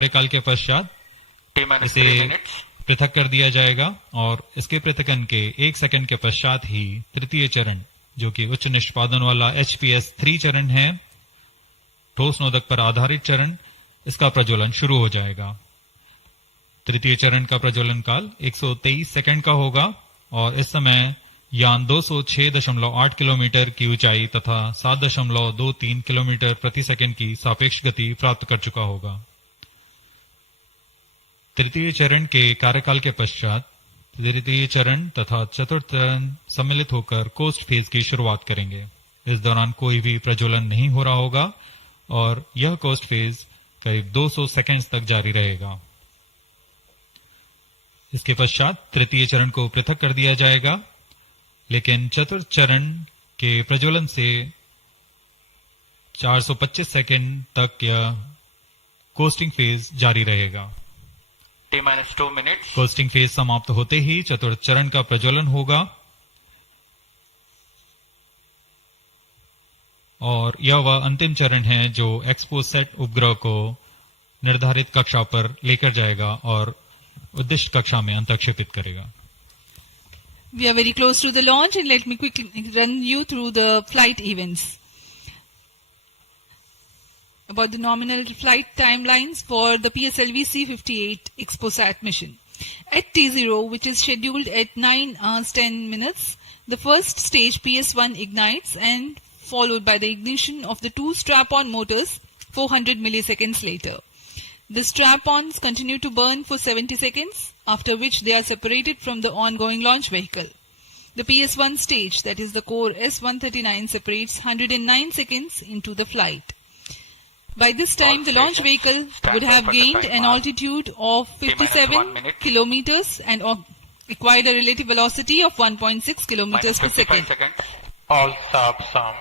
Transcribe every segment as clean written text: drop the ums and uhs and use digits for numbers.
कार्यकाल के पश्चात इसे पृथक कर दिया जाएगा और इसके पृथकन के 1 सेकंड के पश्चात ही तृतीय चरण जो कि उच्च निष्पादन वाला HPS-3 चरण है, ठोस नोदक पर आधारित चरण, इसका प्रज्वलन शुरू हो जाएगा। तृतीय चरण का प्रज्वलन काल 123 सेकंड का होगा और इस समय यान 206.8 किलोमीटर की ऊंचाई तथा 7.23 किलोमीटर प्रति सेकंड की सापेक्ष गति प्राप्त कर चुका होगा। तृतीय चरण के कार्यकाल के पश्चात तृतीय चरण तथा चतुर्थ चरण सम्मिलित होकर कोस्ट फेज की शुरुआत करेंगे। इस दौरान कोई भी प्रज्वलन नहीं हो रहा होगा और यह कोस्ट फेज करीब 200 सेकंड्स तक जारी रहेगा। इसके पश्चात तृतीय चरण को पृथक कर दिया जाएगा, लेकिन चतुर्थ चरण के प्रज्वलन से 425 सेकंड तक यह कोस्टिंग फेज जारी रहेगा। T-2 minutes। कोस्टिंग फेज समाप्त होते ही चतुर्थ चरण का प्रज्वलन होगा और यह वह अंतिम चरण है जो XPoSat उपग्रह को निर्धारित कक्षा पर लेकर जाएगा और उद्दिष्ट कक्षा में अंतक्षेपित करेगा। We are very close to the launch and let me quickly run you through the flight events. About the nominal flight timelines for the PSLV-C58 XPoSat mission. At T0, which is scheduled at 9 hours 10 minutes, the first stage PS1 ignites and followed by the ignition of the 2 strap-on motors 400 milliseconds later. The strap-ons continue to burn for 70 seconds, after which they are separated from the ongoing launch vehicle. The PS1 stage, that is the core S139, separates 109 seconds into the flight. By this time, the launch vehicle would have gained an altitude of 57 kilometers and acquired a relative velocity of 1.6 kilometers per second. All subs on.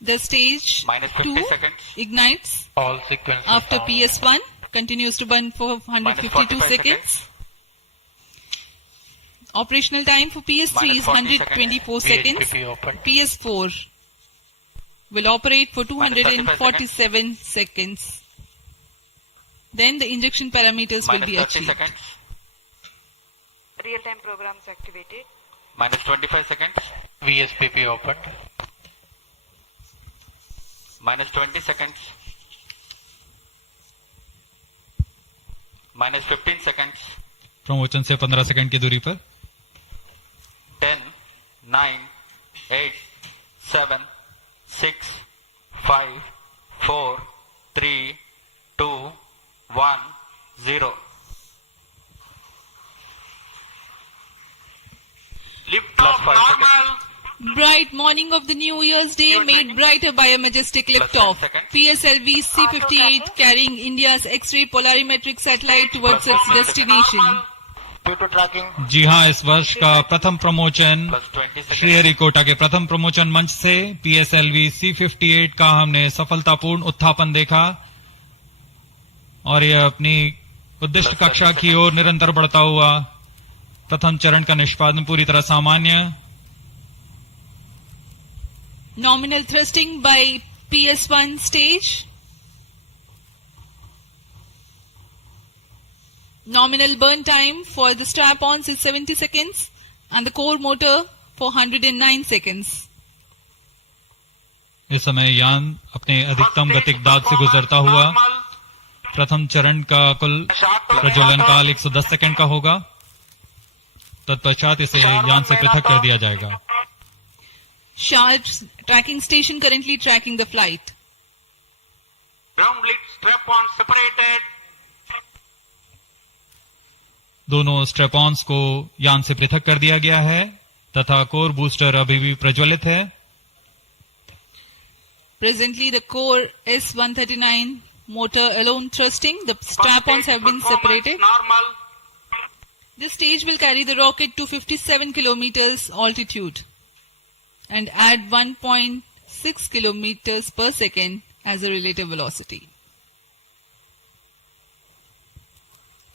The stage 2 ignites All sequences after on. PS1, continues to burn for 152 seconds. Operational time for PS3 is 124 seconds. PS4 will operate for 247 seconds. Then the injection parameters will be achieved. Seconds. Real-time programs activated. Minus 25 seconds. VSPP opened. Minus 20 seconds. Minus 15 seconds. प्रमोचन से 15 second की दूरी पर 10, 9, 8, 7, 6, 5, 4, 3, 2, 1, 0. Lift off normal. Bright morning of the New Year's Day made brighter by a majestic liftoff. PSLV-C58 carrying India's X-ray polarimetric satellite towards its destination. जी हाँ, इस वर्ष का प्रथम प्रमोचन श्रीहरिकोटा के प्रथम प्रमोचन मंच से PSLV-C58 का हमने सफलतापूर्ण उत्थापन देखा और यह अपनी उद्दिष्ट कक्षा की ओर निरंतर बढ़ता हुआ। प्रथम चरण का निष्पादन पूरी तरह सामान्य। Nominal thrusting by PS1 stage. Nominal burn time for the strap-ons is 70 seconds and the core motor for 109 seconds. इस समय यान अपने अधिकतम गतिक दाब से गुजरता हुआ प्रथम चरण का कुल प्रज्वलन काल 110 सेकंड का होगा। तत्पश्चात इसे यान से पृथक कर दिया जाएगा। Sharp tracking station currently tracking the flight. Ground lead strap-on separated. दोनों स्ट्रेपॉन्स को यान से पृथक कर दिया गया है तथा कोर बूस्टर अभी भी प्रज्वलित है। Presently, the core S139 motor alone thrusting. The strap-ons have been separated. Normal. This stage will carry the rocket to 57 kilometers altitude and add 1.6 kilometers per second as a relative velocity.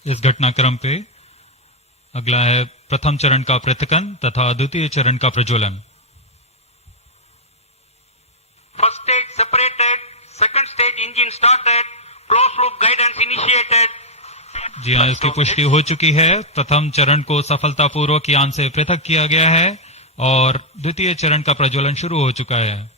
इस घटनाक्रम पे अगला है प्रथम चरण का पृथकन तथा द्वितीय चरण का प्रज्वलन। First stage separated, second stage engine started, closed loop guidance initiated. जी हाँ, इसकी पुष्टि हो चुकी है। प्रथम चरण को सफलतापूर्वक यान से पृथक किया गया है और द्वितीय चरण का प्रज्वलन शुरू हो चुका है।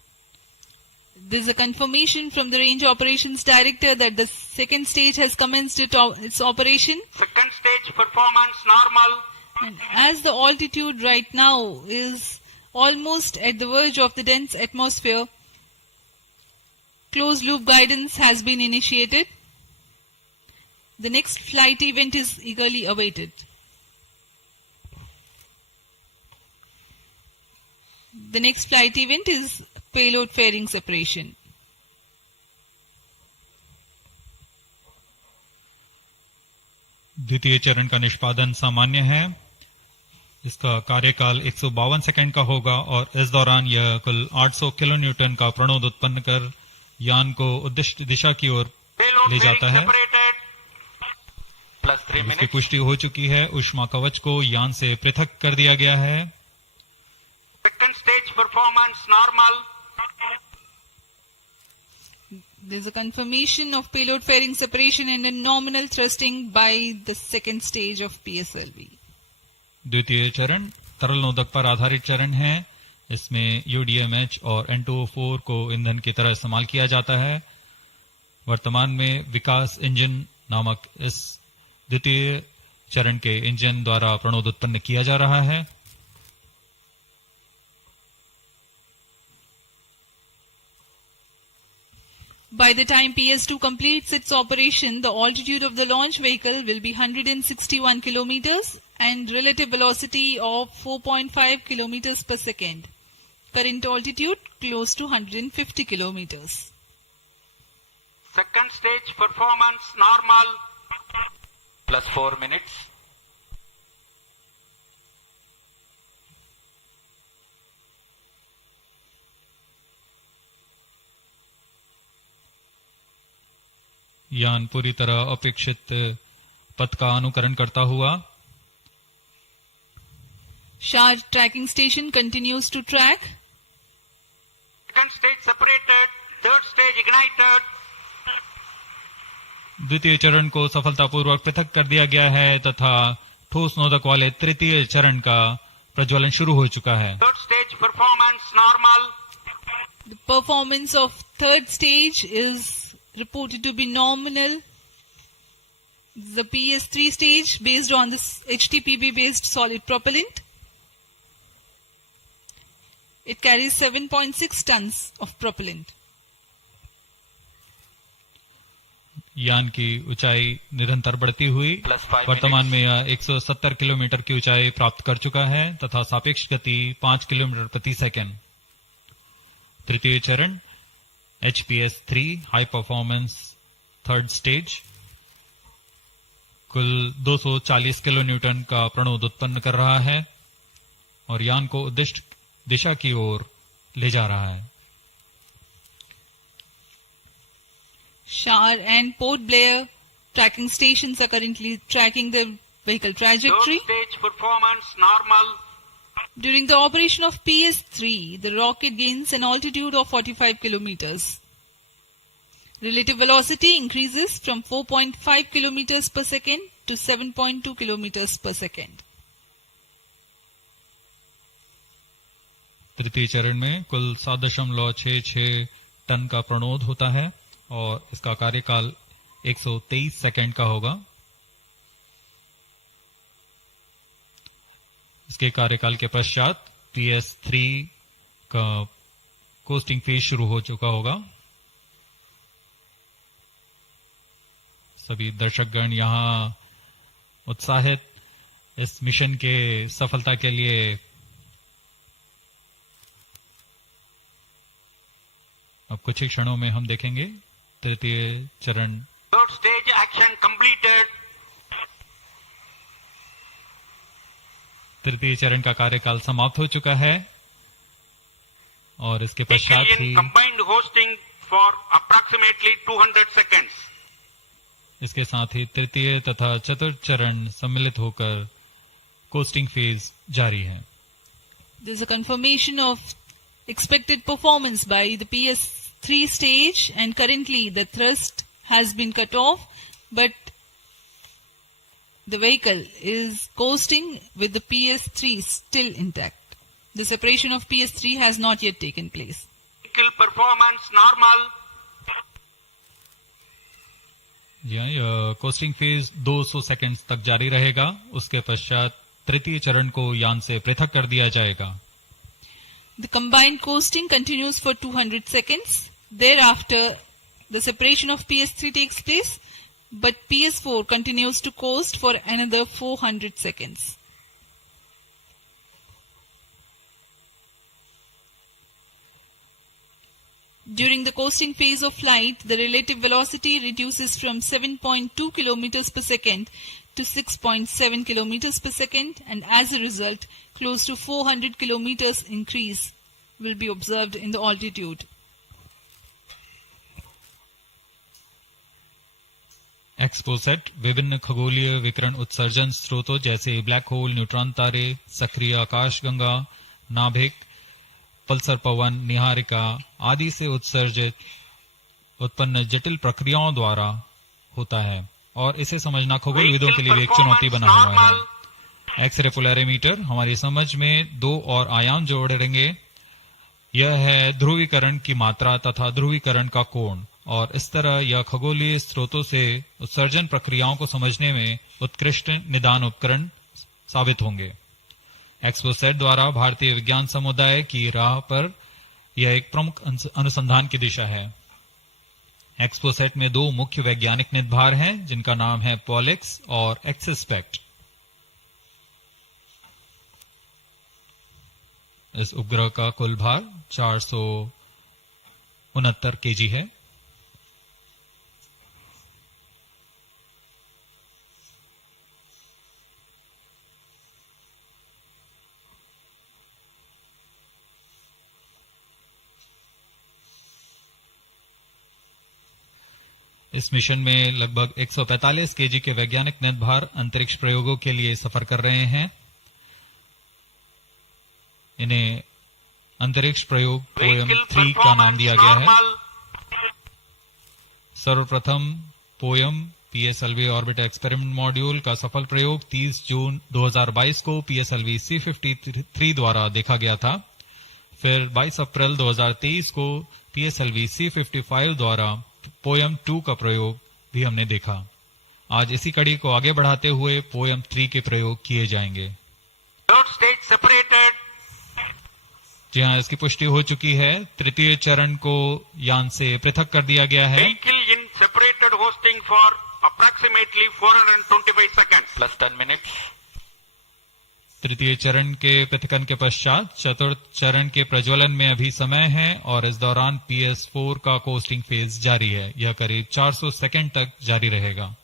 There is a confirmation from the Range Operations Director that the second stage has commenced its operation. Second stage performance normal. And as the altitude right now is almost at the verge of the dense atmosphere, closed loop guidance has been initiated. The next flight event is eagerly awaited. The next flight event is payload fairing separation. द्वितीय चरण का निष्पादन सामान्य है। इसका कार्यकाल 152 second का होगा और इस दौरान यह कुल 800 किलो न्यूटन का प्रणोद उत्पन्न कर यान को उद्दिष्ट दिशा की ओर ले जाता है। इसकी पुष्टि हो चुकी है। ऊष्मा कवच को यान से पृथक कर दिया गया है। Second stage performance normal. There is a confirmation of payload fairing separation and a nominal thrusting by the second stage of PSLV. द्वितीय चरण तरल नोदक पर आधारित चरण है। इसमें UDMH और N2O4 को ईंधन की तरह इस्तेमाल किया जाता है। वर्तमान में विकास इंजन नामक इस द्वितीय चरण के इंजन द्वारा प्रणोद उत्पन्न किया जा रहा है। By the time PS2 completes its operation, the altitude of the launch vehicle will be 161 kilometers and relative velocity of 4.5 kilometers per second. Current altitude close to 150 kilometers. Second stage performance normal. Plus 4 minutes. यान पूरी तरह अपेक्षित पथ का अनुकरण करता हुआ Shah tracking station continues to track. Second stage separated. Third stage ignited. द्वितीय चरण को सफलतापूर्वक पृथक कर दिया गया है तथा ठोस नोदक वाले तृतीय चरण का प्रज्वलन शुरू हो चुका है। Third stage performance normal. The performance of third stage is reported to be nominal. The PS3 stage based on this HTPB based solid propellant. It carries 7.6 tons of propellant. यान की ऊंचाई निरंतर बढ़ती हुई वर्तमान में यह 170 किलोमीटर की ऊंचाई प्राप्त कर चुका है तथा सापेक्ष गति 5 किलोमीटर प्रति सेकंड। तृतीय चरण HPS3 high performance third stage कुल 240 किलो न्यूटन का प्रणोद उत्पन्न कर रहा है और यान को उद्दिष्ट दिशा की ओर ले जा रहा है। Shah and Port Blair tracking stations are currently tracking the vehicle trajectory. Third stage performance normal. During the operation of PS3, the rocket gains an altitude of 45 kilometers. Relative velocity increases from 4.5 kilometers per second to 7.2 kilometers per second. तृतीय चरण में कुल 7.66 ton का प्रणोद होता है और इसका कार्यकाल 123 सेकंड का होगा। इसके कार्यकाल के पश्चात PS3 का कोस्टिंग फेज शुरू हो चुका होगा। सभी दर्शकगण यहां उत्साहित इस मिशन के सफलता के लिए अब कुछ ही क्षणों में हम देखेंगे तृतीय चरण। Third stage action completed. तृतीय चरण का कार्यकाल समाप्त हो चुका है और इसके पश्चात ही combined hosting for approximately 200 seconds. इसके साथ ही तृतीय तथा चतुर्थ चरण सम्मिलित होकर कोस्टिंग फेज जारी है। There is a confirmation of expected performance by the PS3 stage and currently the thrust has been cut off. but the vehicle is coasting with the PS3 still intact. The separation of PS3 has not yet taken place. Vehicle performance normal. Costing phase 200 seconds तक जारी रहेगा. उसके पश्चात तृतीय चरण को यान से पृथक कर दिया जाएगा. The combined coasting continues for 200 seconds. Thereafter, the separation of PS3 takes place, but PS4 continues to coast for another 400 seconds. During the coasting phase of flight, the relative velocity reduces from 7.2 kilometers per second to 6.7 kilometers per second, and as a result, close to 400 kilometers increase will be observed in the altitude. XPoSat विभिन्न खगोलीय विकिरण उत्सर्जन स्रोतों जैसे black hole, neutron तारे, सक्रिय आकाशगंगा, नाभिक, पल्सर पवन, निहारिका आदि से उत्सर्जित उत्पन्न जटिल प्रक्रियाओं द्वारा होता है, और इसे समझना खगोलविदों के लिए भी एक चुनौती बना हुआ है. एक्सरे पोलैरोमीटर हमारी समझ में दो और आयाम जोड़ेंगे. यह है ध्रुवीकरण की मात्रा तथा ध्रुवीकरण का कोण, और इस तरह यह खगोलीय स्रोतों से उत्सर्जन प्रक्रियाओं को समझने में उत्कृष्ट निदान उपकरण साबित होंगे. XPoSat द्वारा भारतीय विज्ञान समुदाय की राह पर यह एक प्रमुख अनुसंधान की दिशा है. XPoSat में दो मुख्य वैज्ञानिक निदभार हैं, जिनका नाम है पॉलिक्स और एक्सिस्पेक्ट. इस उपग्रह का कुल भार 469 kg है. इस मिशन में लगभग 145 kg के वैज्ञानिक निदभार अंतरिक्ष प्रयोगों के लिए सफर कर रहे हैं. इन्हें अंतरिक्ष प्रयोग पोयम 3 का नाम दिया गया है. सर्वप्रथम poem PSLV orbiter experiment module का सफल प्रयोग 30 जून 2022 को PSLV-C58 द्वारा देखा गया था. फिर 22 अप्रैल 2023 को PSLV-C55 द्वारा पोयम 2 का प्रयोग भी हमने देखा. आज इसी कड़ी को आगे बढ़ाते हुए पोयम 3 के प्रयोग किए जाएंगे. जी हाँ, इसकी पुष्टि हो चुकी है. तृतीय चरण को यान से पृथक कर दिया गया है. Vehicle in separated hosting for approximately 425 seconds. Plus 10 minutes. तृतीय चरण के पृथकन के पश्चात चतुर्थ चरण के प्रज्वलन में अभी समय है, और इस दौरान PS4 का कोस्टिंग फेज जारी है. यह करीब 400 सेकंड तक जारी रहेगा.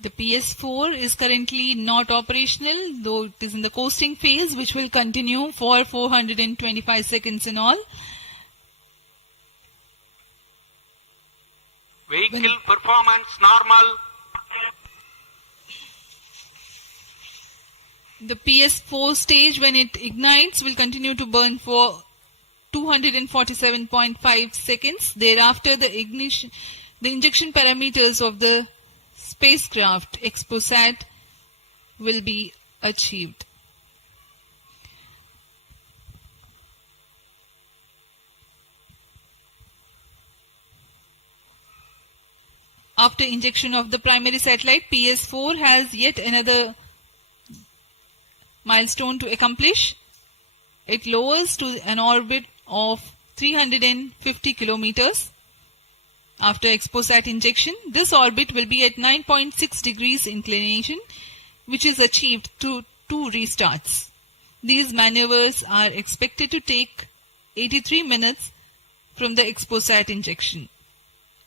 The PS4 is currently not operational, though it is in the coasting phase, which will continue for 425 seconds in all. Vehicle performance normal. The PS4 stage, when it ignites, will continue to burn for 247.5 seconds. Thereafter, the injection parameters of the spacecraft XPoSat will be achieved. After injection of the primary satellite, PS4 has yet another milestone to accomplish. It lowers to an orbit of 350 kilometers. After XPoSat injection, this orbit will be at 9.6 degrees inclination, which is achieved through 2 restarts. These maneuvers are expected to take 83 minutes from the XPoSat injection.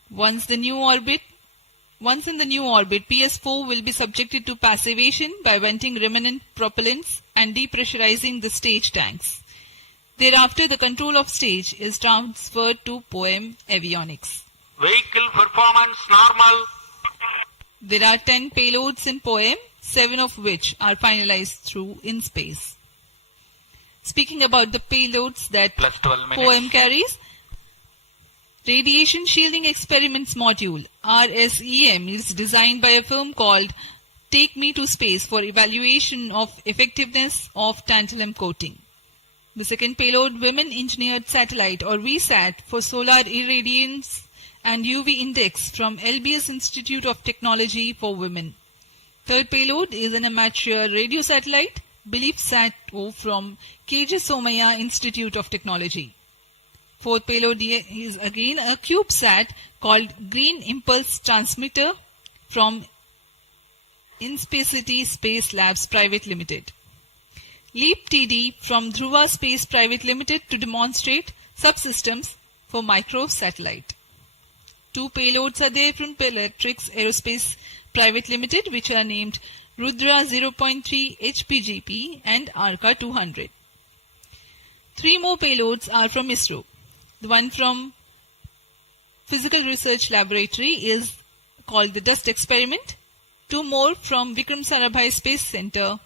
Once in the new orbit, PS4 will be subjected to passivation by venting remnant propellants and depressurizing the stage tanks. Thereafter, the control of stage is transferred to POEM avionics. Vehicle performance normal. There are 10 payloads in POEM, 7 of which are finalized through in space. Speaking about the payloads that Plus 12 minutes. POEM carries, Radiation Shielding Experiments Module (RSEM) is designed by a firm called Take Me to Space for evaluation of effectiveness of tantalum coating. The second payload, Women Engineered Satellite or VSAT for solar irradiance and UV index from LBS Institute of Technology for Women. Third payload is an amateur radio satellite, BeliefSat-O from KJ Somaya Institute of Technology. Fourth payload is again a CubeSat called Green Impulse Transmitter from Inspacity Space Labs Private Limited. LEAP TD from Dhruva Space Private Limited to demonstrate subsystems for microsatellite. Two payloads are there from Electrics Aerospace Private Limited, which are named Rudra 0.3 HPGP and Arca 200. Three more payloads are from ISRO. The one from Physical Research Laboratory is called the Dust Experiment. Two more from Vikram Sarabhai Space Center.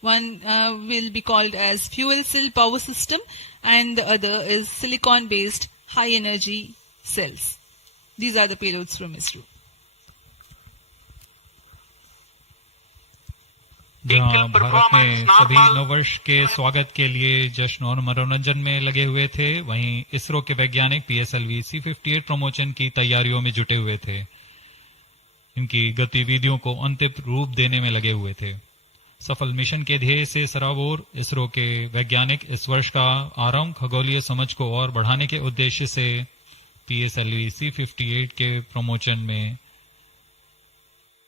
One will be called as Fuel Cell Power System and the other is Silicon-based High Energy Cells. These are the payloads from ISRO. जहां भारत में सभी नववर्ष के स्वागत के लिए जश्न और मनोरंजन में लगे हुए थे, वहीं इसरो के वैज्ञानिक PSLV-C58 प्रमोशन की तैयारियों में जुटे हुए थे। इनकी गतिविधियों को अंतिम रूप देने में लगे हुए थे। सफल मिशन के ध्येय से सराबोर इसरो के वैज्ञानिक इस वर्ष का आरंभ खगोलीय समझ को और बढ़ाने के उद्देश्य से PSLV-C58 के प्रमोशन में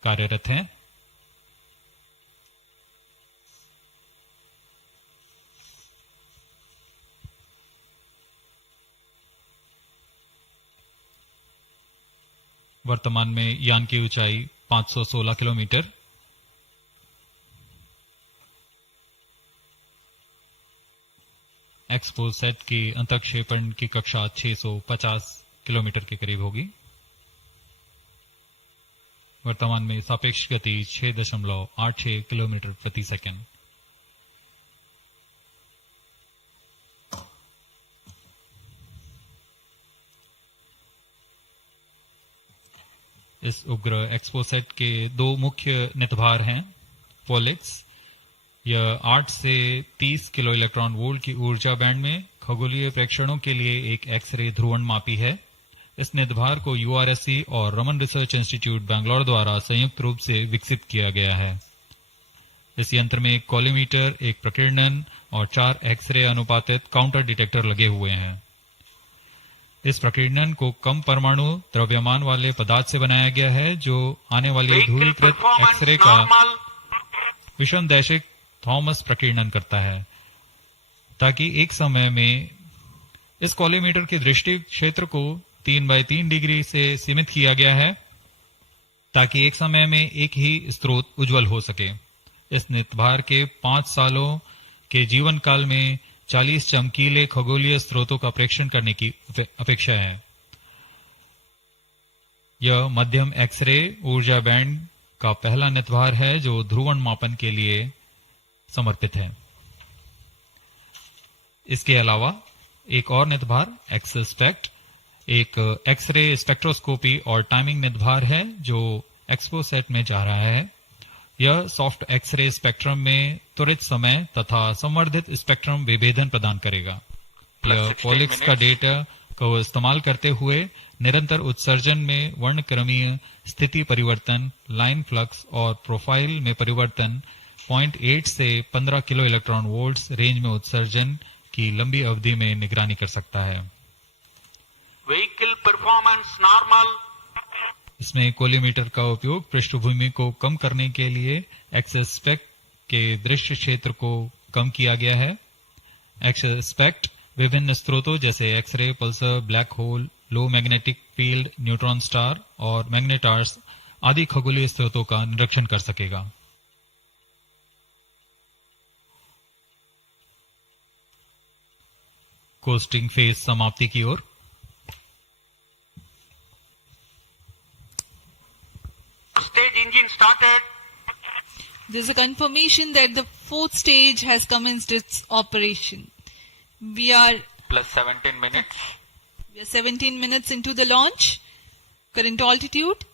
कार्यरत हैं। वर्तमान में यान की ऊंचाई 516 किलोमीटर, XPoSat की अंतःक्षेपण की कक्षा 650 किलोमीटर के करीब होगी। वर्तमान में सापेक्ष गति 6.86 किलोमीटर प्रति सेकंड। इस उपग्रह XPoSat के दो मुख्य नितभार हैं। पोलेक्स, यह 8 से 30 किलो इलेक्ट्रॉन वोल्ट की ऊर्जा बैंड में खगोलीय प्रेक्षणों के लिए एक एक्सरे ध्रुवणमापी है। इस नितभार को URSC और रमन रिसर्च इंस्टीट्यूट बैंगलोर द्वारा संयुक्त रूप से विकसित किया गया है। इस यंत्र में एक कॉलीमीटर, एक प्रकीर्णन और 4 एक्सरे अनुपातित काउंटर डिटेक्टर लगे हुए हैं। इस प्रकीर्णन को कम परमाणु द्रव्यमान वाले पदार्थ से बनाया गया है, जो आने वाली ध्रुवीकृत एक्सरे का विषमदैशिक थॉमस प्रकीर्णन करता है, ताकि एक समय में इस कॉलीमीटर के दृष्टि क्षेत्र को 3x3 डिग्री से सीमित किया गया है, ताकि एक समय में एक ही स्रोत उज्जवल हो सके। इस नितभार के 5 सालों के जीवन काल में 40 चमकीले खगोलीय स्रोतों का प्रेक्षण करने की अपेक्षा है। यह मध्यम एक्सरे ऊर्जा बैंड का पहला नितभार है जो ध्रुवण मापन के लिए समर्पित है। इसके अलावा एक और नितभार XSPECT एक एक्सरे स्पेक्ट्रोस्कोपी और टाइमिंग नितभार है जो XPoSat में जा रहा है। यह सॉफ्ट एक्सरे स्पेक्ट्रम में त्वरित समय तथा संवर्धित स्पेक्ट्रम विभेदन प्रदान करेगा। यह पोलेक्स का डेटा को इस्तेमाल करते हुए निरंतर उत्सर्जन में वर्णक्रमीय स्थिति परिवर्तन, लाइन फ्लक्स और प्रोफाइल में परिवर्तन, 0.8 से 15 किलो इलेक्ट्रॉन वोल्ट्स रेंज में उत्सर्जन की लंबी अवधि में निगरानी कर सकता है। Vehicle performance normal. इसमें कोलीमीटर का उपयोग पृष्ठभूमि को कम करने के लिए XSPECT के दृश्य क्षेत्र को कम किया गया है। XSPECT विभिन्न स्रोतों जैसे एक्सरे, पल्सर, ब्लैक होल, लो मैग्नेटिक फील्ड, न्यूट्रॉन स्टार और मैग्नेटार्स आदि खगोलीय स्रोतों का निरीक्षण कर सकेगा। कोस्टिंग फेज समाप्ति की ओर। Stage engine started. There's a confirmation that the fourth stage has commenced its operation. We are Plus 17 minutes. 17 minutes into the launch. Current altitude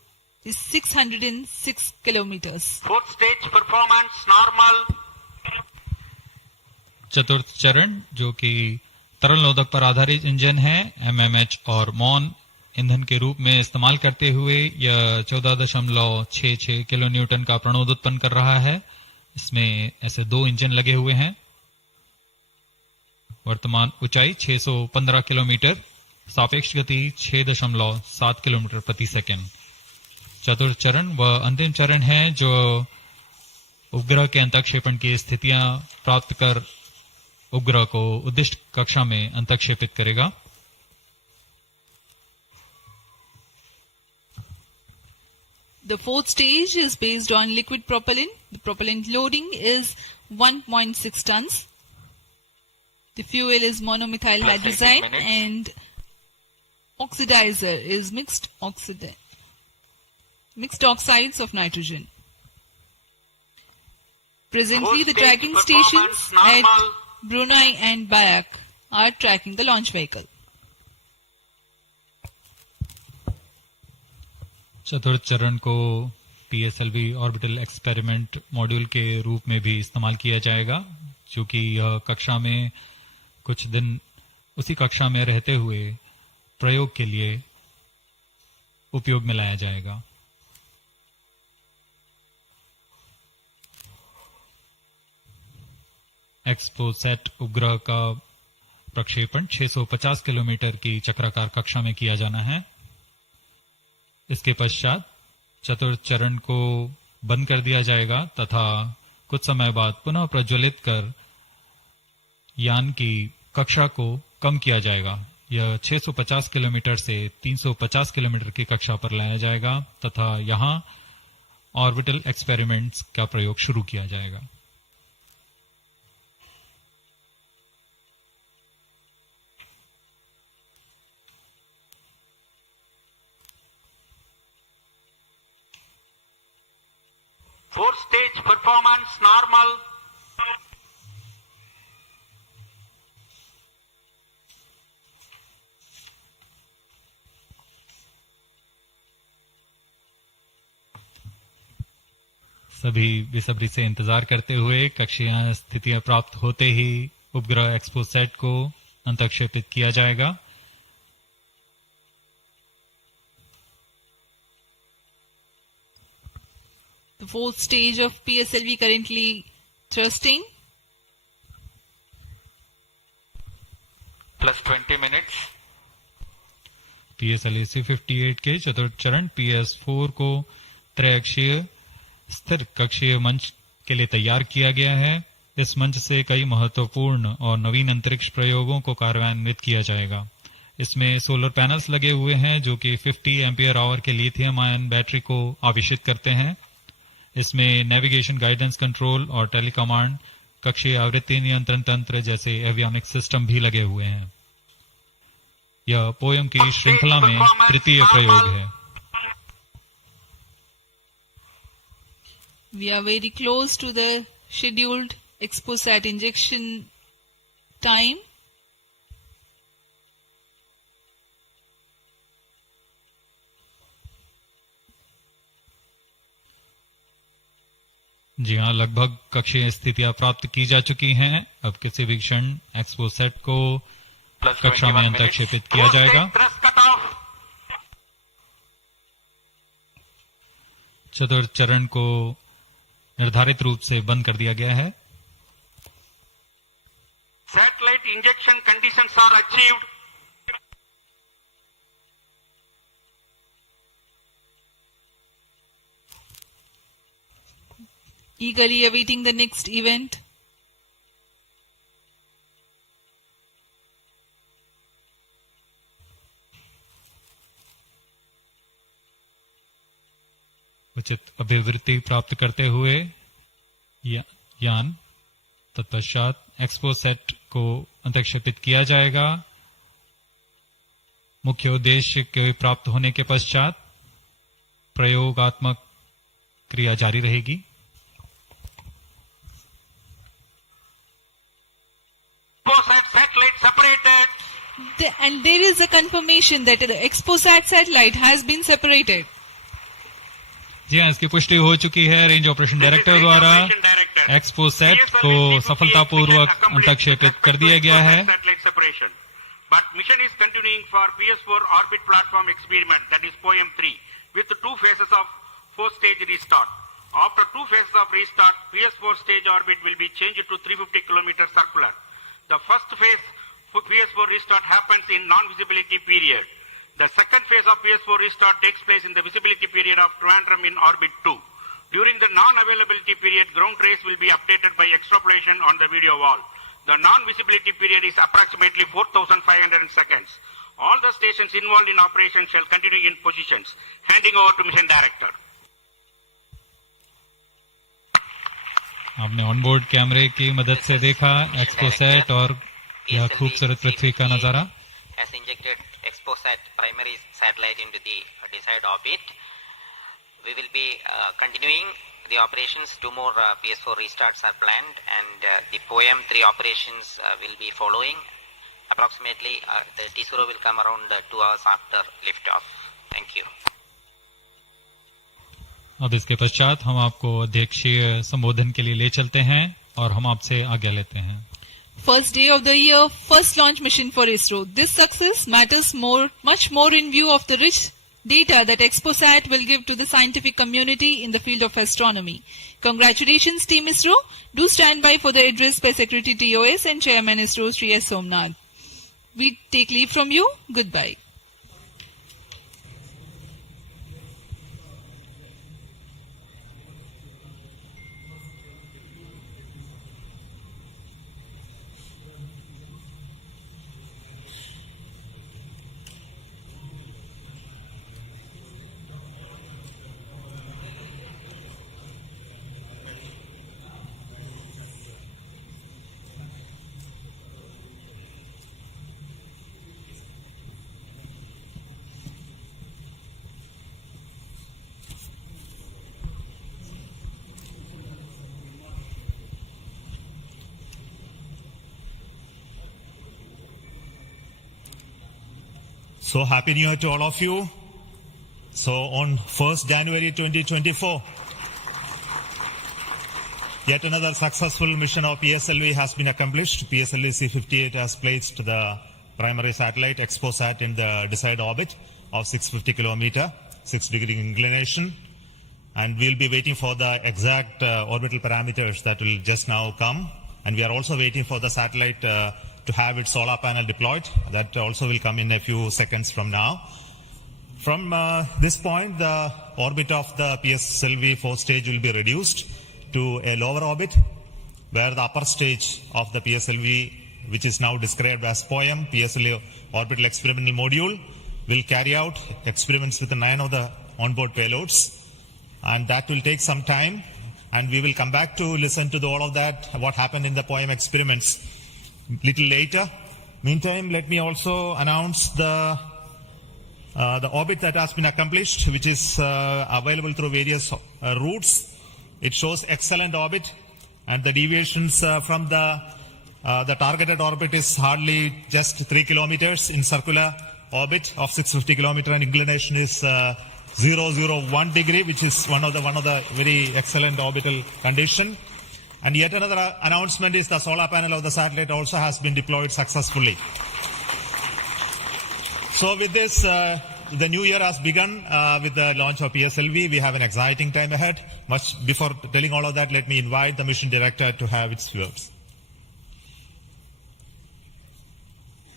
is 606 kilometers. Fourth stage performance normal. चतुर्थ चरण जो कि तरल नोदक पर आधारित engine है, MMH और मॉन ईंधन के रूप में इस्तेमाल करते हुए यह 14.66 किलो न्यूटन का प्रणोद उत्पन्न कर रहा है। इसमें ऐसे दो इंजन लगे हुए हैं। वर्तमान ऊंचाई 615 किलोमीटर, सापेक्ष गति 6.7 किलोमीटर प्रति सेकंड। चतुर्थ चरण व अंतिम चरण है जो उपग्रह के अंतःक्षेपण की स्थितियां प्राप्त कर उपग्रह को उद्दिष्ट कक्षा में अंतःक्षेपित करेगा। The fourth stage is based on liquid propellant. The propellant loading is 1.6 tons. The fuel is monomethyl hydrazine and oxidizer is mixed oxides of nitrogen. Presently, the tracking stations at Brunei and Bayak are tracking the launch vehicle. चतुर्थ चरण को PSLV orbital experiment module के रूप में भी इस्तेमाल किया जाएगा, जो कि यह कक्षा में कुछ दिन उसी कक्षा में रहते हुए प्रयोग के लिए उपयोग में लाया जाएगा। XPoSat उपग्रह का प्रक्षेपण 650 किलोमीटर की चक्राकार कक्षा में किया जाना है। इसके पश्चात चतुर्थ चरण को बंद कर दिया जाएगा तथा कुछ समय बाद पुनः प्रज्वलित कर यान की कक्षा को कम किया जाएगा। यह 650 किलोमीटर से 350 किलोमीटर की कक्षा पर लाया जाएगा तथा यहां ऑर्बिटल एक्सपेरिमेंट्स का प्रयोग शुरू किया जाएगा। Fourth stage performance normal. सभी बेसब्री से इंतजार करते हुए कक्षीय स्थितियां प्राप्त होते ही उपग्रह XPoSat को अंतःक्षेपित किया जाएगा। The fourth stage of PSLV currently thrusting. Plus 20 minutes. PSLV-C58 के चतुर्थ चरण PS4 को त्रैअक्षीय स्थिर कक्षीय मंच के लिए तैयार किया गया है। इस मंच से कई महत्वपूर्ण और नवीन अंतरिक्ष प्रयोगों को कार्यान्वित किया जाएगा। इसमें सोलर पैनल्स लगे हुए हैं जो कि 50 एम्पियर आवर के लिथियम आयन बैटरी को आवेशित करते हैं। इसमें नेविगेशन, गाइडेंस, कंट्रोल और टेलीकमांड, कक्षीय आवृत्ति नियंत्रण तंत्र जैसे एवियोनिक सिस्टम भी लगे हुए हैं। यह पोयम की श्रृंखला में तृतीय प्रयोग है। We are very close to the scheduled XPoSat injection time. जी हाँ, लगभग कक्षीय स्थितियां प्राप्त की जा चुकी हैं। अब किसी भी क्षण XPoSat को कक्षा में अंतःक्षेपित किया जाएगा। चतुर्थ चरण को निर्धारित रूप से बंद कर दिया गया है। Satellite injection conditions are achieved. Eagerly awaiting the next event. उचित अभिवृत्ति प्राप्त करते हुए यान तत्पश्चात XPoSat को अंतःक्षेपित किया जाएगा। मुख्य उद्देश्य के प्राप्त होने के पश्चात प्रयोगात्मक क्रिया जारी रहेगी। And there is a confirmation that the XPoSat satellite has been separated. जी हाँ, इसकी पुष्टि हो चुकी है रेंज ऑपरेशन डायरेक्टर द्वारा। एक्सपोसैट को सफलतापूर्वक अंतक्षेपित कर दिया गया है। But mission is continuing for PS4 orbit platform experiment, that is POEM-3, with 2 phases of 4-stage restart. After 2 phases of restart, PS4 stage orbit will be changed to 350 km circular. The first phase for PS4 restart happens in non-visibility period. The second phase of PS4 restart takes place in the visibility period of Trivandrum in orbit 2. During the non-availability period, ground trace will be updated by extrapolation on the video wall. The non-visibility period is approximately 4,500 seconds. All the stations involved in operation shall continue in positions. Handing over to mission director. आपने onboard कैमरे की मदद से देखा XPoSat और यह खूबसूरत पृथ्वी का नजारा। Has injected XPoSat primary satellite into the desired orbit. We will be continuing the operations. 2 more PS4 restarts are planned, and the POEM-3 operations will be following. Approximately, the T0 will come around 2 hours after liftoff. Thank you. अब इसके पश्चात हम आपको अध्यक्षीय संबोधन के लिए ले चलते हैं और हम आपसे आज्ञा लेते हैं। First day of the year, first launch mission for ISRO. This success matters much more in view of the rich data that XPoSat will give to the scientific community in the field of astronomy. Congratulations, Team ISRO. Do stand by for the address by Secretary TOS and Chairman ISRO, Sri S. Somnath. We take leave from you. Goodbye. So happy New Year to all of you. So on 1st January 2024, yet another successful mission of PSLV has been accomplished. PSLV-C58 has placed the primary satellite XPoSat in the desired orbit of 650 kilometer, 6-degree inclination. And we'll be waiting for the exact orbital parameters that will just now come. And we are also waiting for the satellite to have its solar panel deployed. That also will come in a few seconds from now. From this point, the orbit of the PSLV 4 stage will be reduced to a lower orbit, where the upper stage of the PSLV, which is now described as POEM, PSLV Orbital Experimental Module, will carry out experiments with 9 of the onboard payloads. And that will take some time, and we will come back to listen to all of that, what happened in the POEM experiments little later. Meantime, let me also announce the orbit that has been accomplished, which is available through various routes. It shows excellent orbit, and the deviations from the targeted orbit is hardly just 3 kilometers in circular orbit of 650 kilometer, and inclination is 001 degree, which is one of the very excellent orbital condition. And yet another announcement is the solar panel of the satellite also has been deployed successfully. So with this, the new year has begun with the launch of PSLV. We have an exciting time ahead. Much before telling all of that, let me invite the mission director to have its words.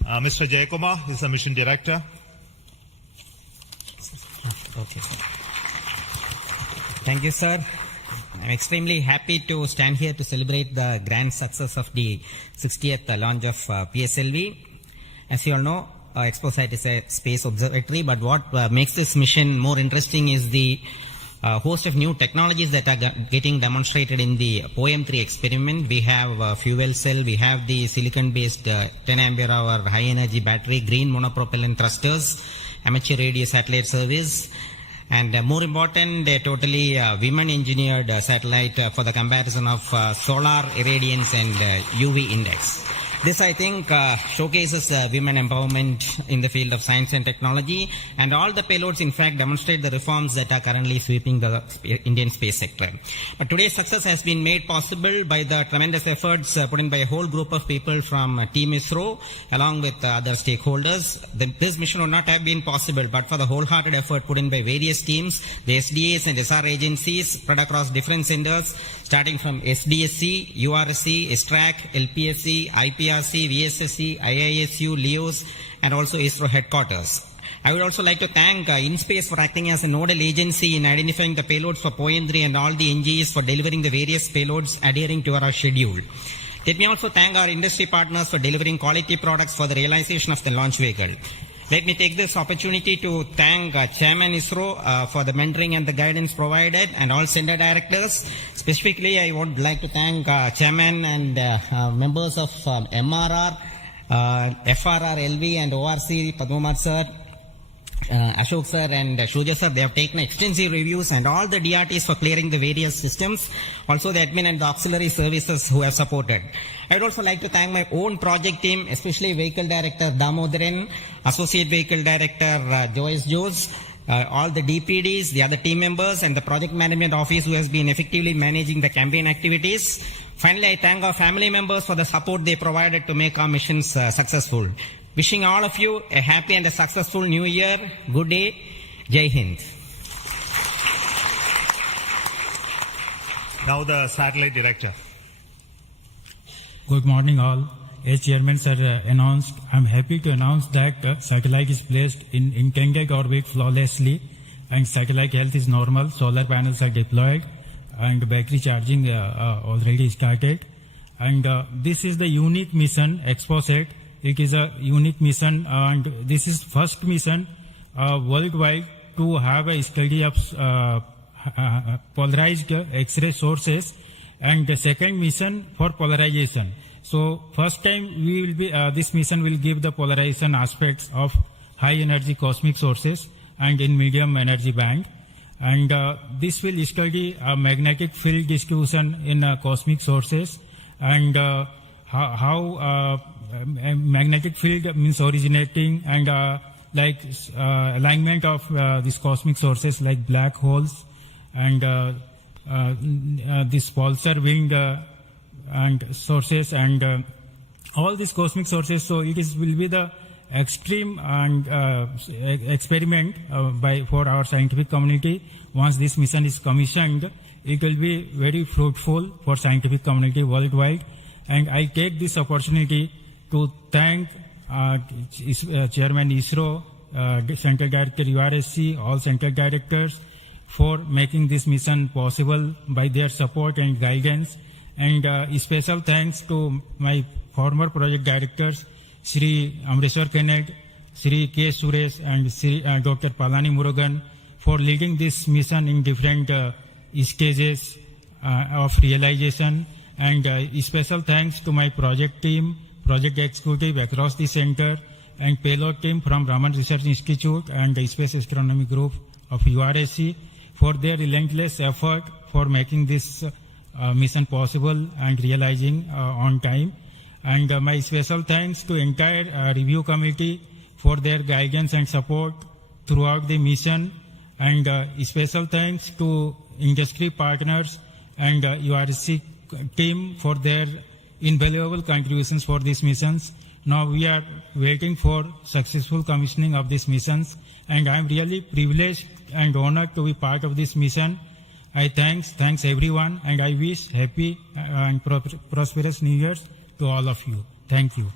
Mr. Jayakumar is the mission director. Okay. Thank you, sir. I'm extremely happy to stand here to celebrate the grand success of the 60th launch of PSLV. As you all know, XPoSat is a space observatory, but what makes this mission more interesting is the host of new technologies that are getting demonstrated in the POEM-3 experiment. We have fuel cell, we have the silicon-based 10 ampere hour high-energy battery, green monopropellant thrusters, amateur radio satellite service, and more important, a totally women-engineered satellite for the comparison of solar irradiance and UV index. This, I think, showcases women empowerment in the field of science and technology, and all the payloads, in fact, demonstrate the reforms that are currently sweeping the Indian space sector. But today's success has been made possible by the tremendous efforts put in by a whole group of people from Team ISRO, along with other stakeholders. This mission would not have been possible but for the wholehearted effort put in by various teams, the SDAs and SR agencies spread across different centers, starting from SDSC, URSC, STRAC, LPSC, IPRC, VSSC, IISU, LEOS, and also ISRO headquarters. I would also like to thank InSpace for acting as a nodal agency in identifying the payloads for POEM-3 and all the NGEs for delivering the various payloads adhering to our schedule. Let me also thank our industry partners for delivering quality products for the realization of the launch vehicle. Let me take this opportunity to thank Chairman ISRO for the mentoring and the guidance provided, and all center directors. Specifically, I would like to thank Chairman and members of MRR, FRR, LV and ORC, Padmamar sir, Ashok sir and Shuja sir. They have taken extensive reviews, and all the DRTs for clearing the various systems. Also the admin and the auxiliary services who have supported. I would also like to thank my own project team, especially Vehicle Director Damodaran, Associate Vehicle Director Joyce Jose, all the DPDs, the other team members, and the Project Management Office who has been effectively managing the campaign activities. Finally, I thank our family members for the support they provided to make our missions successful. Wishing all of you a happy and a successful new year. Good day. Jai Hind. Now the satellite director. Good morning all. As Chairman sir announced, I am happy to announce that satellite is placed in intended orbit flawlessly, and satellite health is normal. Solar panels are deployed and battery charging already started. And this is the unique mission, XPoSat. It is a unique mission, and this is first mission worldwide to have a study of polarized X-ray sources, and the second mission for polarization. So first time we will be this mission will give the polarization aspects of high energy cosmic sources and in medium energy band, and this will study magnetic field distribution in cosmic sources, and how magnetic field means originating, and alignment of these cosmic sources like black holes and this pulsar wind and sources, and all these cosmic sources. So it will be the extreme and experiment for our scientific community. Once this mission is commissioned, it will be very fruitful for scientific community worldwide. And I take this opportunity to thank Chairman ISRO, Central Director URSC, all Central Directors for making this mission possible by their support and guidance. And special thanks to my former project directors, Shri Amreshwar Kennedy, Shri K. Suresh and Shri Dr. Palani Murugan for leading this mission in different stages of realization. And special thanks to my project team, project executive across the center, and payload team from Raman Research Institute and the Space Astronomy Group of URSC for their relentless effort for making this mission possible and realizing on time. And my special thanks to entire review committee for their guidance and support throughout the mission, and special thanks to industry partners and URSC team for their invaluable contributions for these missions. Now we are waiting for successful commissioning of these missions, and I am really privileged and honored to be part of this mission. I thanks everyone, and I wish happy and prosperous New Year's to all of you. Thank you.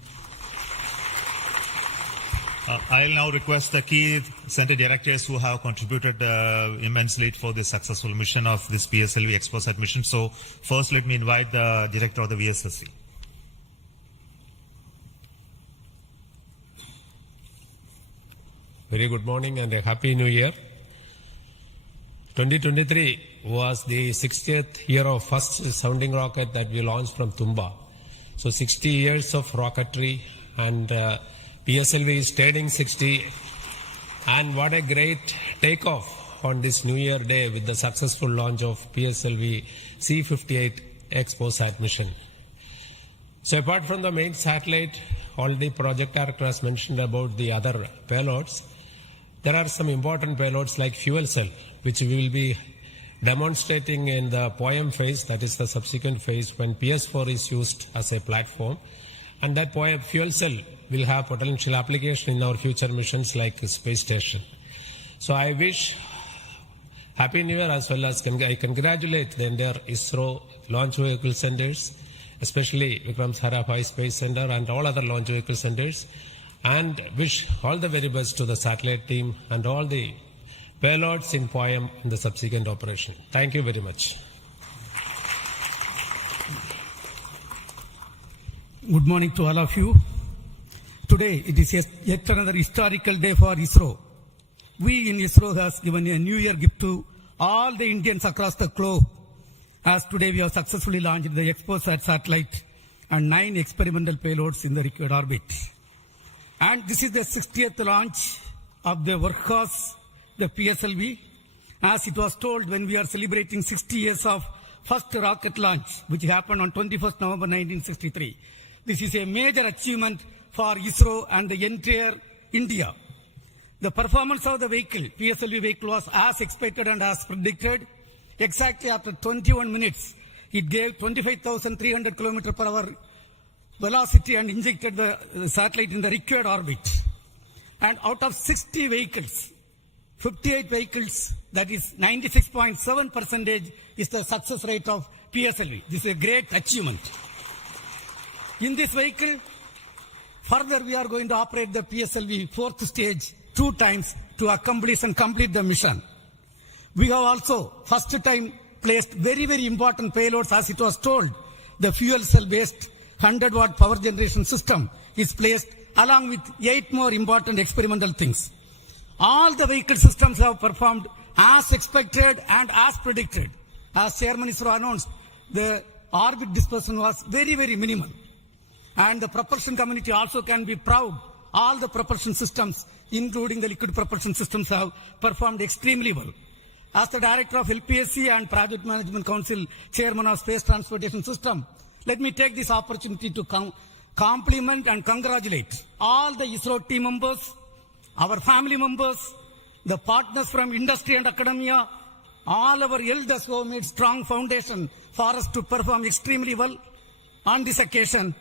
I'll now request the key center directors who have contributed immensely for the successful mission of this PSLV XPoSat mission. So first let me invite the director of the VSSC. Very good morning and a happy new year. 2023 was the 60th year of first sounding rocket that we launched from Tumba. So 60 years of rocketry, and PSLV is turning 60, and what a great takeoff on this New Year day with the successful launch of PSLV-C58 XPoSat mission. So apart from the main satellite, already project director has mentioned about the other payloads. There are some important payloads like fuel cell, which we will be demonstrating in the POEM phase, that is the subsequent phase when PS4 is used as a platform. And that POEM fuel cell will have potential application in our future missions like space station. So I wish Happy New Year, as well as I congratulate the entire ISRO launch vehicle centers, especially Vikram Sarabhai Space Center and all other launch vehicle centers, and wish all the very best to the satellite team and all the payloads in POEM in the subsequent operation. Thank you very much. Good morning to all of you. Today it is yet another historical day for ISRO. We in ISRO has given a New Year gift to all the Indians across the globe, as today we have successfully launched the XPoSat satellite and 9 experimental payloads in the required orbit. And this is the 60th launch of the workhorse, the PSLV. As it was told when we are celebrating 60 years of first rocket launch, which happened on 21st November 1963. This is a major achievement for ISRO and the entire India. The performance of the vehicle, PSLV vehicle, was as expected and as predicted. Exactly after 21 minutes, it gave 25,300 km per hour velocity and injected the satellite in the required orbit. And out of 60 vehicles, 58 vehicles, that is 96.7% is the success rate of PSLV. This is a great achievement. In this vehicle, further we are going to operate the PSLV 4th stage 2 times to accomplish and complete the mission. We have also first time placed very, very important payloads, as it was told. The fuel cell based 100-watt power generation system is placed along with 8 more important experimental things. All the vehicle systems have performed as expected and as predicted. As Chairman ISRO announced, the orbit dispersion was very, very minimal. And the propulsion community also can be proud. All the propulsion systems, including the liquid propulsion systems, have performed extremely well. As the Director of LPSC and Project Management Council, Chairman of Space Transportation System, let me take this opportunity to compliment and congratulate all the ISRO team members, our family members, the partners from industry and academia, all our elders who have made strong foundation for us to perform extremely well on this occasion.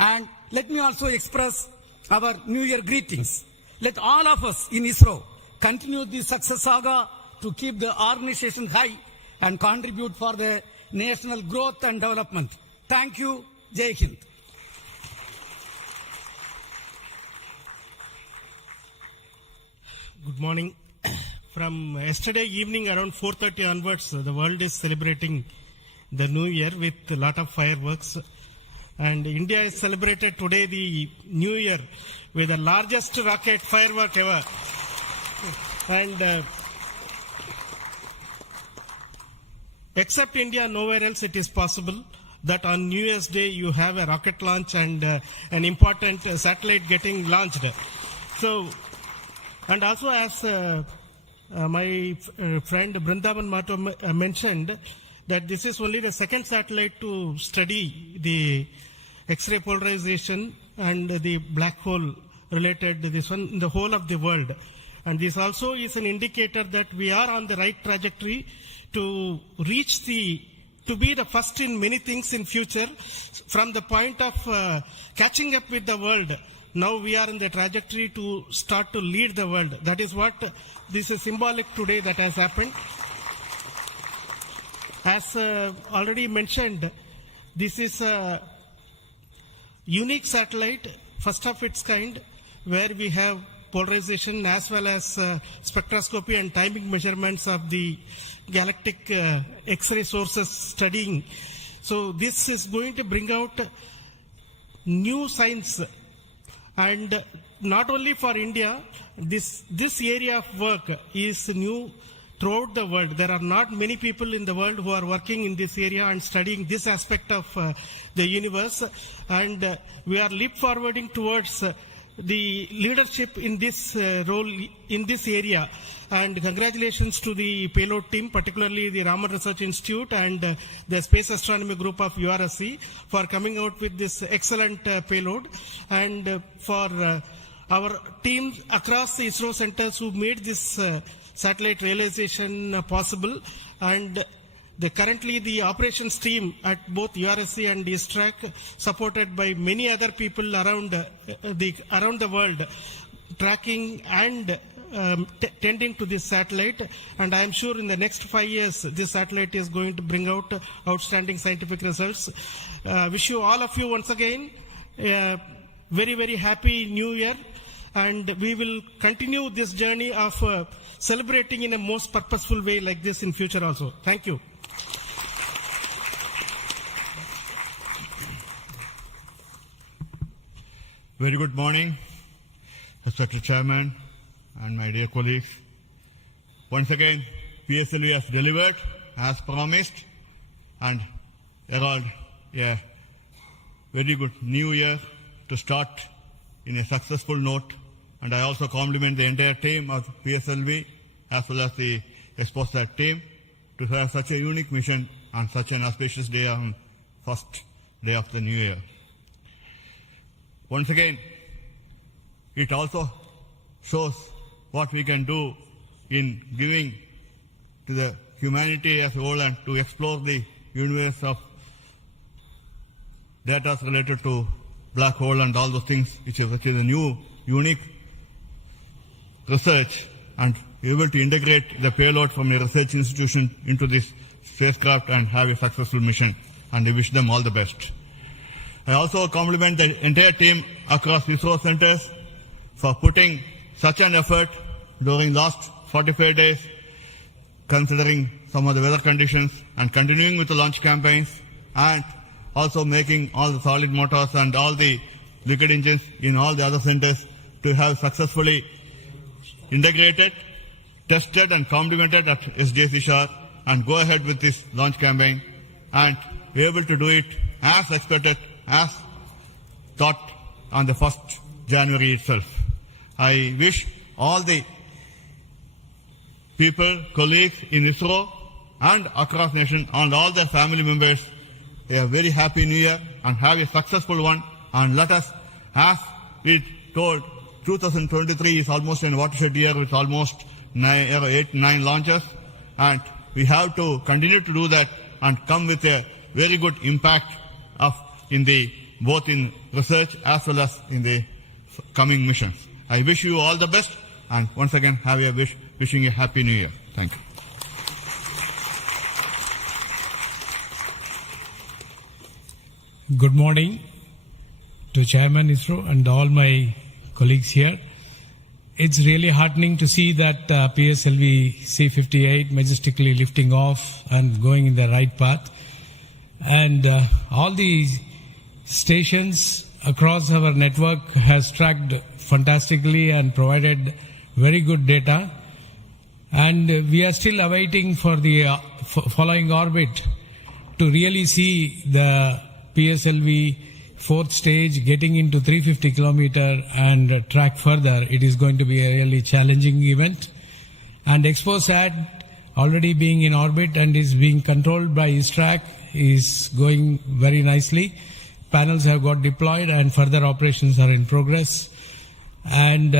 And let me also express our New Year greetings. Let all of us in ISRO continue this success saga to keep the organization high and contribute for the national growth and development. Thank you. Jai Hind. Good morning. From yesterday evening around 4:30 onwards, the world is celebrating the New Year with a lot of fireworks. And India has celebrated today the New Year with the largest rocket firework ever. And except India, nowhere else it is possible that on New Year's Day you have a rocket launch and an important satellite getting launched. So, and also as my friend Brindavan Mato mentioned, that this is only the second satellite to study the X-ray polarization and the black hole related to this one in the whole of the world. And this also is an indicator that we are on the right trajectory to reach to be the first in many things in future. From the point of catching up with the world, now we are in the trajectory to start to lead the world. That is what this is symbolic today that has happened. As already mentioned, this is a unique satellite, first of its kind, where we have polarization as well as spectroscopy and timing measurements of the galactic X-ray sources studying. So this is going to bring out new science, and not only for India, this area of work is new throughout the world. There are not many people in the world who are working in this area and studying this aspect of the universe, and we are leap forwarding towards the leadership in this role in this area. And congratulations to the payload team, particularly the Raman Research Institute and the Space Astronomy Group of URSC for coming out with this excellent payload. And for our teams across the ISRO centers who made this satellite realization possible. And currently the operations team at both URSC and ISTRAC, supported by many other people around the world, tracking and tending to this satellite. And I am sure in the next 5 years, this satellite is going to bring out outstanding scientific results. Wish you all of you once again very, very happy New Year. And we will continue this journey of celebrating in a most purposeful way like this in future also. Thank you. Very good morning, respected Chairman and my dear colleagues. Once again, PSLV has delivered as promised and herald a very good new year to start in a successful note. And I also compliment the entire team of PSLV as well as the XPoSat team to have such a unique mission on such an auspicious day on first day of the new year. Once again, it also shows what we can do in giving to the humanity as a whole and to explore the universe of data related to black hole and all those things, which is a new, unique research, and able to integrate the payload from a research institution into this spacecraft and have a successful mission. And I wish them all the best. I also compliment the entire team across ISRO centers for putting such an effort during last 45 days, considering some of the weather conditions, and continuing with the launch campaigns, and also making all the solid motors and all the liquid engines in all the other centers to have successfully integrated, tested and complemented at SDSC Shah, and go ahead with this launch campaign and be able to do it as expected, as thought on the 1st January itself. I wish all the people, colleagues in ISRO and across nation and all their family members a very happy new year and have a successful one. And let us, as we told, 2023 is almost a watershed year with almost 8-9 launches, and we have to continue to do that and come with a very good impact of both in research as well as in the coming missions. I wish you all the best, and once again wishing a happy new year. Thank you. Good morning to Chairman ISRO and all my colleagues here. It's really heartening to see that PSLV-C58 majestically lifting off and going in the right path. And all the stations across our network has tracked fantastically and provided very good data. And we are still awaiting for the following orbit to really see the PSLV fourth stage getting into 350 kilometer and track further. It is going to be a really challenging event. And XPoSat already being in orbit and is being controlled by ISTRAC is going very nicely. Panels have got deployed and further operations are in progress. And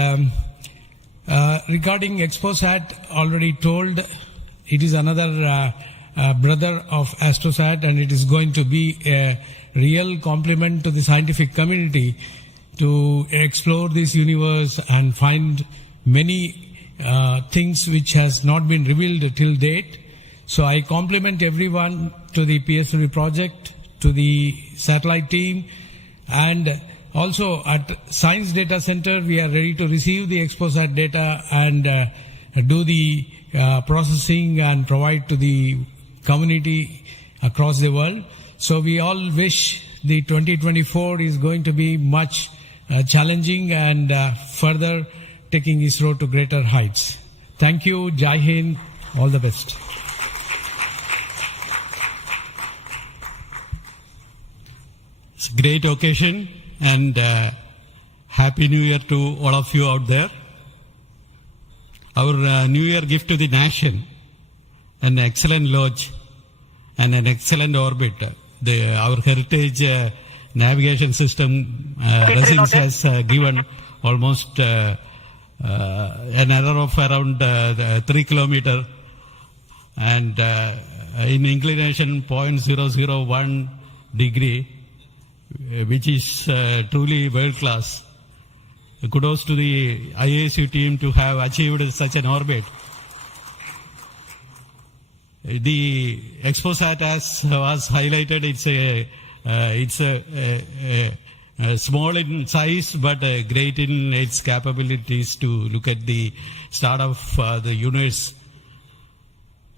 regarding XPoSat, already told, it is another brother of AstroSat, and it is going to be a real compliment to the scientific community to explore this universe and find many things which has not been revealed till date. So I compliment everyone to the PSLV project, to the satellite team, and also at Science Data Center we are ready to receive the XPoSat data and do the processing and provide to the community across the world. So we all wish the 2024 is going to be much challenging and further taking ISRO to greater heights. Thank you. Jai Hind. All the best. It's a great occasion and happy Happy New Year to all of you out there. Our New Year gift to the nation, an excellent launch and an excellent orbit. Our heritage navigation system Resins has given almost an error of around 3 kilometers and in inclination 0.001 degree, which is truly world class. Kudos to the IASU team to have achieved such an orbit. The XPoSat, as was highlighted, it's a small in size but great in its capabilities to look at the start of the universe.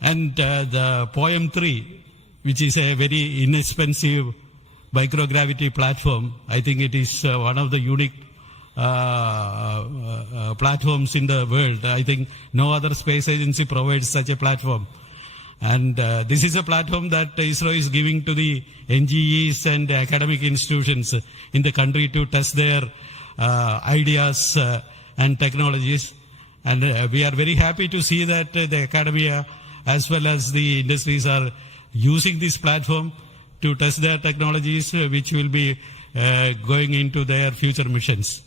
And the POEM-3, which is a very inexpensive microgravity platform, I think it is one of the unique platforms in the world. I think no other space agency provides such a platform. And this is a platform that ISRO is giving to the NGEs and academic institutions in the country to test their ideas and technologies. And we are very happy to see that the academia as well as the industries are using this platform to test their technologies, which will be going into their future missions.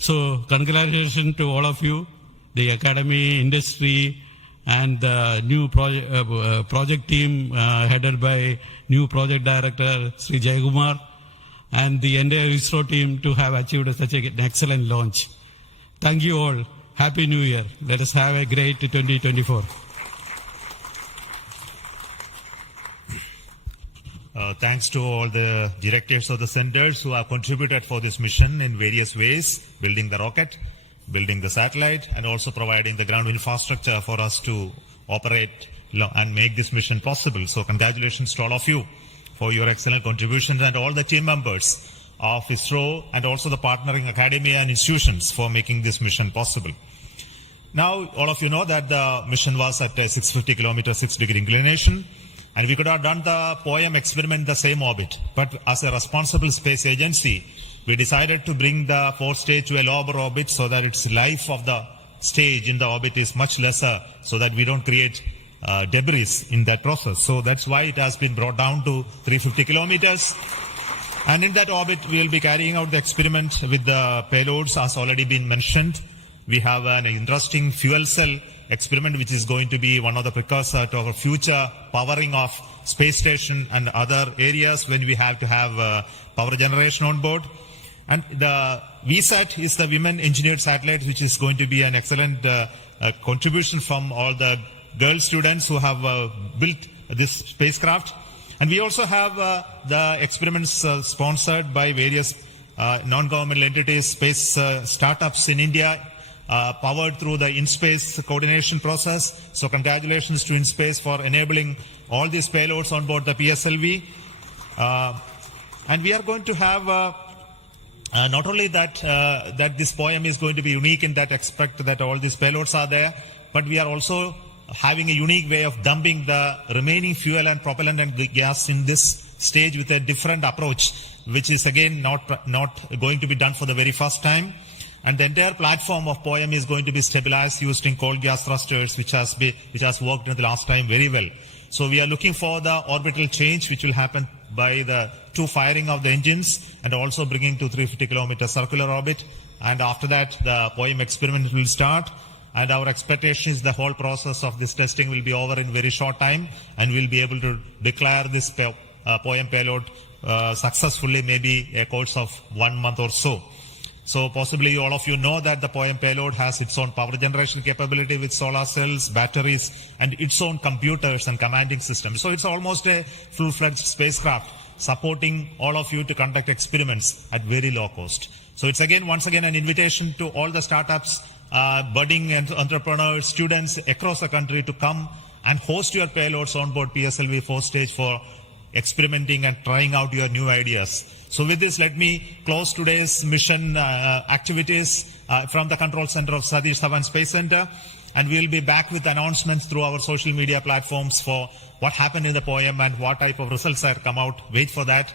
So congratulations to all of you, the academy, industry, and the new project team headed by new project director Sri Jayakumar, and the entire ISRO team to have achieved such an excellent launch. Thank you all. Happy New Year. Let us have a great 2024. Thanks to all the directors of the centers who have contributed for this mission in various ways, building the rocket, building the satellite, and also providing the ground infrastructure for us to operate and make this mission possible. So congratulations to all of you for your excellent contributions, and all the team members of ISRO and also the partnering academia and institutions for making this mission possible. Now, all of you know that the mission was at a 650 kilometer, 6-degree inclination, and we could have done the POEM experiment in the same orbit. But as a responsible space agency, we decided to bring the fourth stage to a lower orbit so that its life of the stage in the orbit is much lesser, so that we don't create debris in that process. So that's why it has been brought down to 350 kilometers. And in that orbit, we will be carrying out the experiment with the payloads, as already been mentioned. We have an interesting fuel cell experiment, which is going to be one of the precursors to our future powering of space station and other areas when we have to have power generation on board. And the VSAT is the Women Engineered Satellite, which is going to be an excellent contribution from all the girl students who have built this spacecraft. And we also have the experiments sponsored by various non-governmental entities, space startups in India, powered through the in-space coordination process. So congratulations to InSpace for enabling all these payloads on board the PSLV. And we are going to have not only that that this POEM is going to be unique in that aspect that all these payloads are there, but we are also having a unique way of dumping the remaining fuel and propellant and gas in this stage with a different approach, which is again not going to be done for the very first time. And the entire platform of POEM is going to be stabilized using cold gas thrusters, which has worked in the last time very well. So we are looking for the orbital change, which will happen by the two firing of the engines and also bringing to 350 kilometer circular orbit. And after that, the POEM experiment will start. And our expectation is the whole process of this testing will be over in very short time, and we'll be able to declare this POEM payload successfully, maybe a course of 1 month or so. So possibly all of you know that the POEM payload has its own power generation capability with solar cells, batteries, and its own computers and commanding systems. So it's almost a full-fledged spacecraft supporting all of you to conduct experiments at very low cost. So it's once again an invitation to all the startups, budding entrepreneurs, students across the country to come and host your payloads on board PSLV 4 stage for experimenting and trying out your new ideas. So with this, let me close today's mission activities from the control center of Satish Dhawan Space Center, and we'll be back with announcements through our social media platforms for what happened in the POEM and what type of results have come out. Wait for that.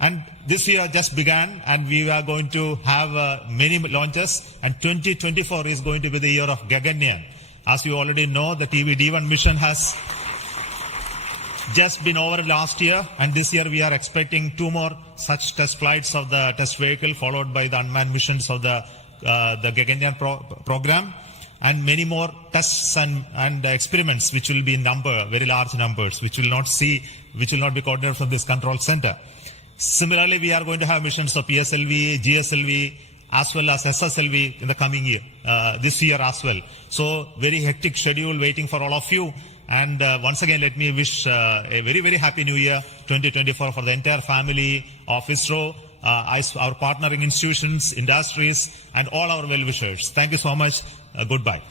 And this year just began, and we are going to have many launches, and 2024 is going to be the year of Gaganyaan. As you already know, the TVD1 mission has just been over last year, and this year we are expecting 2 more such test flights of the test vehicle, followed by the unmanned missions of the Gaganyaan program, and many more tests and experiments, which will be in number, very large numbers, which will not be coordinated from this control center. Similarly, we are going to have missions of PSLV, GSLV, as well as SSLV in the coming year, this year as well. So very hectic schedule waiting for all of you. And once again, let me wish a very, very happy new year 2024 for the entire family of ISRO, our partnering institutions, industries, and all our well-wishers. Thank you so much. Goodbye.